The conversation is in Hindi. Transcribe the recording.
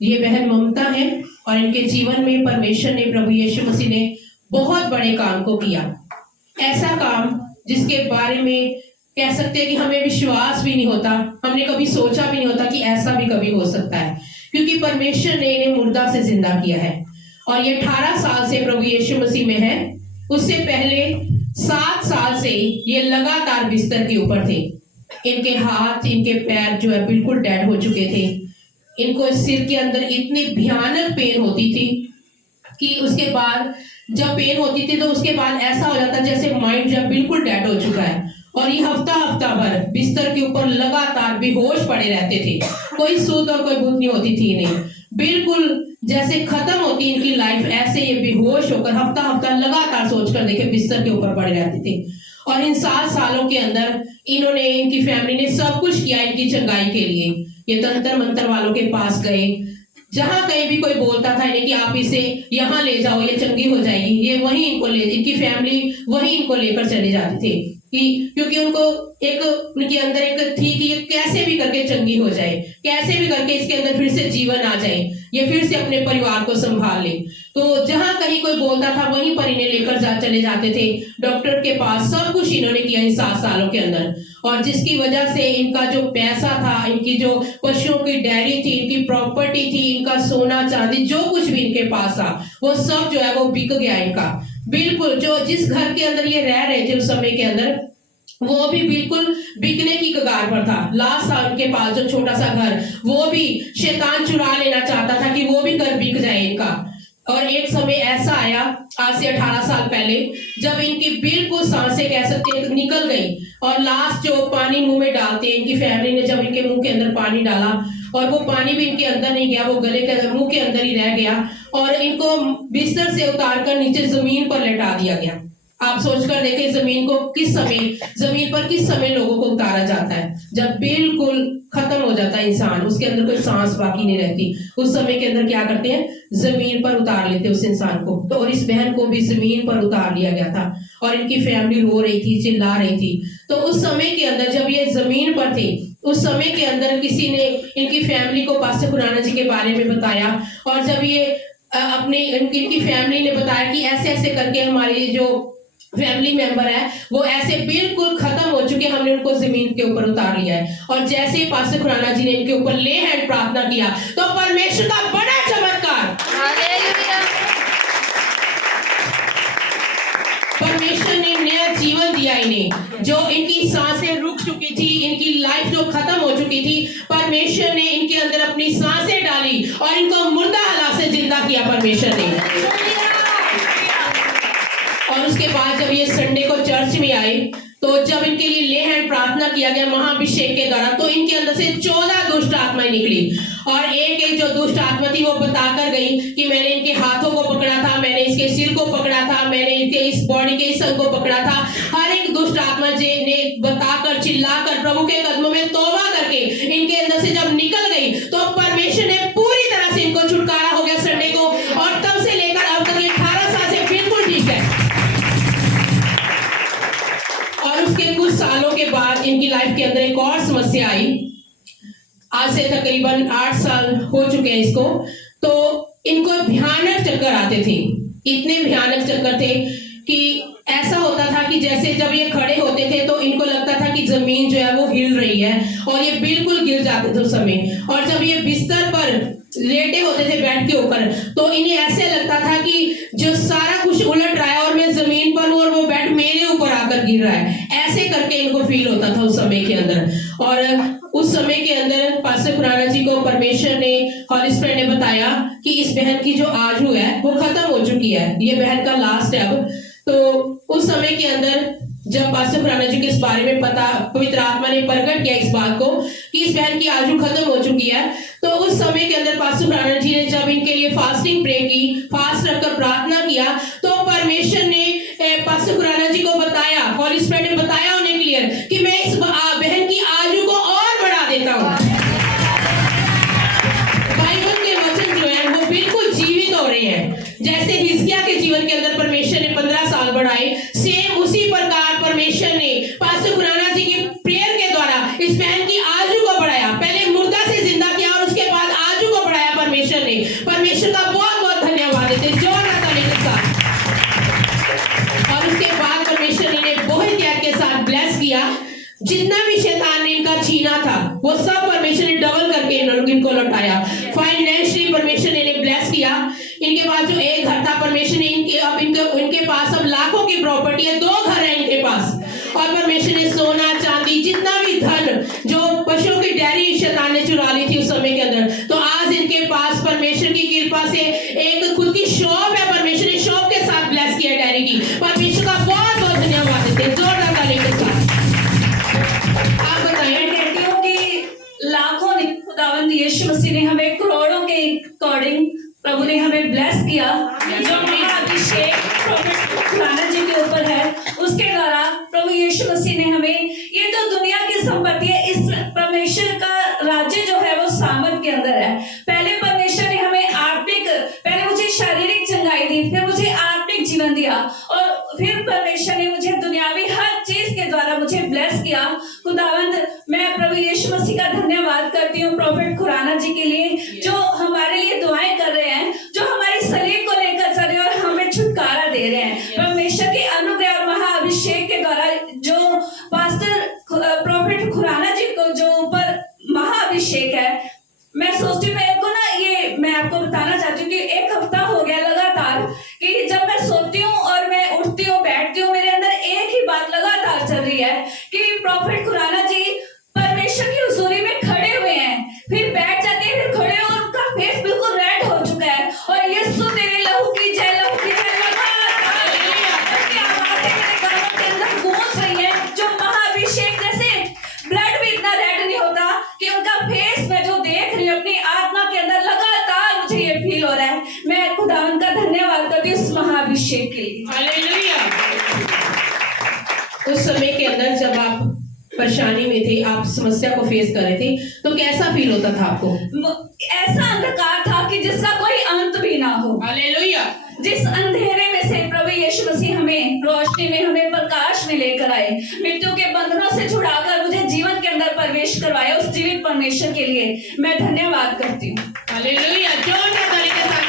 ये बहन ममता है और इनके जीवन में परमेश्वर ने, प्रभु यीशु मसीह ने बहुत बड़े काम को किया। ऐसा काम जिसके बारे में कह सकते हैं कि हमें विश्वास भी नहीं होता, हमने कभी सोचा भी नहीं होता कि ऐसा भी कभी हो सकता है, क्योंकि परमेश्वर ने इन्हें मुर्दा से जिंदा किया है। और ये 18 साल से प्रभु यीशु मसीह में है। उससे पहले 7 साल से ये लगातार बिस्तर के ऊपर थे। इनके हाथ, इनके पैर जो है बिल्कुल डेड हो चुके थे। इनको सिर के अंदर इतनी भयानक पेन होती थी कि उसके बाद जब पेन होती थी तो उसके बाद ऐसा हो जाता जैसे माइंड जब बिल्कुल डेड हो चुका है। और ये हफ्ता भर बिस्तर के ऊपर लगातार बेहोश पड़े रहते थे। कोई सूद और कोई बुद्ध नहीं होती थी इन्हें, बिल्कुल जैसे खत्म होती इनकी लाइफ, ऐसे ये बेहोश होकर हफ्ता लगातार सोचकर देखे बिस्तर के ऊपर पड़े रहते थे। और इन 7 सालों के अंदर इन्होंने, इनकी फैमिली ने सब कुछ किया इनकी चंगाई के लिए। ये तंत्र मंत्र वालों के पास गए, जहां कहीं भी कोई बोलता था इन्हें कि आप इसे यहाँ ले जाओ, ये चंगी हो जाएगी, ये वहीं इनको इनकी फैमिली वहीं इनको लेकर चले जाते थे कि क्योंकि उनको एक, उनके अंदर एक थी कि ये कैसे भी करके चंगी हो जाए, कैसे भी करके इसके अंदर फिर से जीवन आ जाए, ये फिर से अपने परिवार को संभाल ले। तो जहां कहीं कोई बोलता था वहीं पर इन्हें लेकर चले जाते थे डॉक्टर के पास। सब कुछ इन्होंने किया इन 7 सालों के अंदर। और जिसकी वजह से इनका जो पैसा था, इनकी जो पशुओं की डेयरी थी, इनकी प्रॉपर्टी थी, इनका सोना चांदी जो कुछ भी इनके पास था, वो सब जो है वो बिक गया इनका। बिल्कुल जो जिस घर के अंदर ये रह रहे थे उस समय के अंदर, वो भी बिल्कुल बिकने की कगार पर था। लास्ट था उनके पास जो छोटा सा घर, वो भी शैतान चुरा लेना चाहता था कि वो भी घर बिक जाए इनका। और एक समय ऐसा आया आज से 18 साल पहले, जब इनकी बिल्कुल सांसें कह सकते हैं निकल गई। और लास्ट जो पानी मुंह में डालते हैं, इनकी फैमिली ने जब इनके मुंह के अंदर पानी डाला और वो पानी भी इनके अंदर नहीं गया, वो गले के मुंह के अंदर ही रह गया और इनको बिस्तर से उतारकर नीचे जमीन पर लेटा दिया गया। आप सोचकर देखें जमीन पर किस समय लोगों को उतारा जाता है, जब बिल्कुल खत्म हो जाता है इंसान, उसके अंदर कोई सांस बाकी नहीं रहती। उस समय के अंदर क्या करते हैं, जमीन पर उतार लेते उस इंसान को। तो और इस बहन को भी जमीन पर उतार लिया गया था और इनकी फैमिली रो रही थी, चिल्ला रही थी। तो उस समय के अंदर जब ये जमीन पर थे, उस समय के अंदर किसी ने इनकी फैमिली को पास्टर खुराना जी के बारे में बताया। और जब ये इनकी फैमिली ने बताया कि ऐसे ऐसे करके हमारी जो फैमिली मेंबर है वो ऐसे बिल्कुल खत्म हो चुके, हमने उनको जमीन के ऊपर उतार लिया है। और जैसे ही पास्टर खुराना जी ने इनके ऊपर ले हैंड प्रार्थना किया तो परमेश्वर का बड़ा चमत्कार, परमेश्वर ने नया जीवन दिया इन्हें। जो इनकी सांसें रुक चुकी थी, इनकी लाइफ जो खत्म हो चुकी थी, परमेश्वर ने इनके अंदर अपनी सांसें डाली और इनको मुर्दा हालत से जिंदा किया परमेश्वर ने। और उसके बाद जब ये संडे को चर्च में आए तो जब इनके लिए ले हैंड प्रार्थना किया गया महाअभिषेक के द्वारा, तो इनके अंदर से 14 दुष्ट आत्माएं निकली। और एक जो दुष्ट आत्मा थी वो बताकर गई कि मैंने इनके हाथों को पकड़ा था, मैंने इसके सिर को पकड़ा था, मैंने इनके इस बॉडी के इस अंग को पकड़ा था। हर एक दुष्ट आत्मा ने बताकर, चिल्लाकर, प्रभु के कदमों में तौबा करके इनके अंदर से जब निकल गई तो परमेश्वर ने पूरी तरह से इनको छुटकारा हो गया संडे को। और तब से लेकर अब तक ये 18 साल से बिल्कुल ठीक है। और उसके कुछ सालों के बाद इनकी लाइफ के अंदर एक और समस्या आई। आज से तकरीबन 8 साल हो चुके हैं इसको। तो इनको भयानक चक्कर आते थे, इतने भयानक चक्कर थे कि ऐसा होता था कि जैसे जब ये खड़े होते थे तो इनको लगता था कि जमीन जो है वो हिल रही है और ये बिल्कुल गिर जाते थे उस समय। और जब ये बिस्तर पर लेटे होते थे बेड के ऊपर तो इन्हें ऐसे लगता था कि जो सारा कुछ उलट रहा है और मैं जमीन पर हूं और वो बेड मेरे ऊपर आकर गिर रहा है, ऐसे करके इनको फील होता था उस समय के अंदर। और उस समय के अंदर पास्टर खुराना जी को परमेश्वर ने, हॉली स्पिरिट ने बताया कि इस बहन की जो आजू है वो खत्म हो चुकी है, ये बहन का लास्ट है अब। तो उस समय के अंदर जब पास्टर खुराना जी के इस बारे में पता, पवित्र आत्मा ने प्रकट किया इस बात को कि इस बहन की आजू खत्म हो चुकी है, तो उस समय के अंदर पास्टर खुराना जी ने जब इनके लिए फास्टिंग प्रे की, फास्ट रखकर प्रार्थना किया, तो परमेश्वर ने पास्टर खुराना जी को बताया, हॉली स्पिरिट ने बताया उन्हें क्लियर कि मैं इस बहन की आयु को और बढ़ा देता हूँ। बाइबल के वचन जो है वो बिल्कुल जीवित हो रहे हैं। जैसे हिजकिय्याह के जीवन के अंदर परमेश्वर ने 15 साल बढ़ाए, सेम उसी प्रकार परमेश्वर ने पास्टर खुराना जी की प्रेयर के द्वारा इस बहन की आयु को बढ़ाया। पहले मुर्दा से जिंदा किया और उसके बाद आयु को बढ़ाया परमेश्वर ने। परमेश्वर का बहुत बहुत धन्यवाद देते हैं जोरदार ताली के साथ। और उसके बाद परमेश्वर ने इन्हें बहुत याद के साथ ब्लेस किया। जितना भी शैतान ने इनका छीना था वो सब परमेश्वर ने डबल करके इनको लौटाया। फाइनेंशियली परमेश्वर ने इन्हें ब्लेस किया। इनके पास जो एक घर था परमेश्वर ने इनके पास अब लाखों की प्रॉपर्टी है, 2 घर है इनके पास। और परमेश्वर ने सोना चांदी जितना भी धन जो पशुओं की डेयरी शैतान ने चुरा ली थी उस समय के अंदर, तो आज इनके पास परमेश्वर की कृपा से एक खुद की शॉप है। परमेश्वर ने शॉप के साथ ब्लेस किया डेयरी की। परमेश्वर का बहुत बहुत धन्यवाद देते हैं जोरदार ताली के साथ। आप बताइए। कहती हूँ कि लाखों नहीं, खुदावंद यीशु मसीह ने हमें करोड़ों के अकॉर्डिंग प्रभु ने हमें ब्लेस किया। जो महाअभिषेक प्रॉफेट खुराना जी के ऊपर है उसके द्वारा प्रभु यीशु मसीह ने हमें, ये तो दुनिया की संपत्ति है, इस परमेश्वर का राज्य जो है वो सामर्थ के अंदर है। पहले परमेश्वर ने हमें आत्मिक, पहले मुझे शारीरिक चंगाई दी, फिर मुझे आत्मिक जीवन दिया, और फिर परमेश्वर ने मुझे दुनियावी हर चीज के द्वारा मुझे ब्लेस किया। खुदावंद मैं प्रभु यीशु मसीह का धन्यवाद करती हूँ प्रॉफेट खुराना जी के लिए, जो हमारे लिए दुआएं कर रहे हैं, जो हमारी शरीर को लेकर चल रहे हैं और हमें छुटकारा दे रहे हैं। परमेश्वर के अनुग्रह और महाअभिषेक के द्वारा जो पास्टर प्रॉफेट खुराना जी को जो ऊपर महाअभिषेक है, मैं सोचती हूँ, मेरे को ना ये मैं आपको बताना चाहती हूँ कि 1 हफ्ता हो गया लगातार कि जब मैं सोती हूँ और मैं उठती हूँ बैठती हूँ, मेरे अंदर एक ही बात लगातार चल रही है कि प्रॉफेट खुराना जी परमेश्वर की हुजूरी में खड़े हुए हैं, फिर बैठ जाते हैं, फिर खड़े और उनका फेस बिल्कुल रेड हो चुका है, और यीशु तेरे लहू की जय, लहू की जय लगातार उनकी आवाजें मेरे कानों के अंदर गूंज रही है। जो महाअभिषेक जैसे ब्लड भी इतना रेड नहीं होता कि उनका फेस मैं जो देख रही हूँ अपनी आत्मा के अंदर लगातार मुझे ये फील हो रहा है। मैं खुदावंद का धन्यवाद करती हूँ इस महाअभिषेक के लिए। हालेलुया। उस समय के अंदर जब आप परेशानी में थे, आप समस्या को फेस कर रहे थे, तो कैसा फील होता था आपको? ऐसा अंधकार था कि जिसका कोई अंत भी ना हो। हालेलुया। जिस अंधेरे में से प्रभु यीशु मसीह हमें रोशनी में, हमें प्रकाश में लेकर आए, मृत्यु के बंधनों से छुड़ाकर मुझे जीवन के अंदर प्रवेश करवाया, उस जीवित परमेश्वर के लिए मैं धन्यवाद करती हूँ। हालेलुया। जोरदार ताली के साथ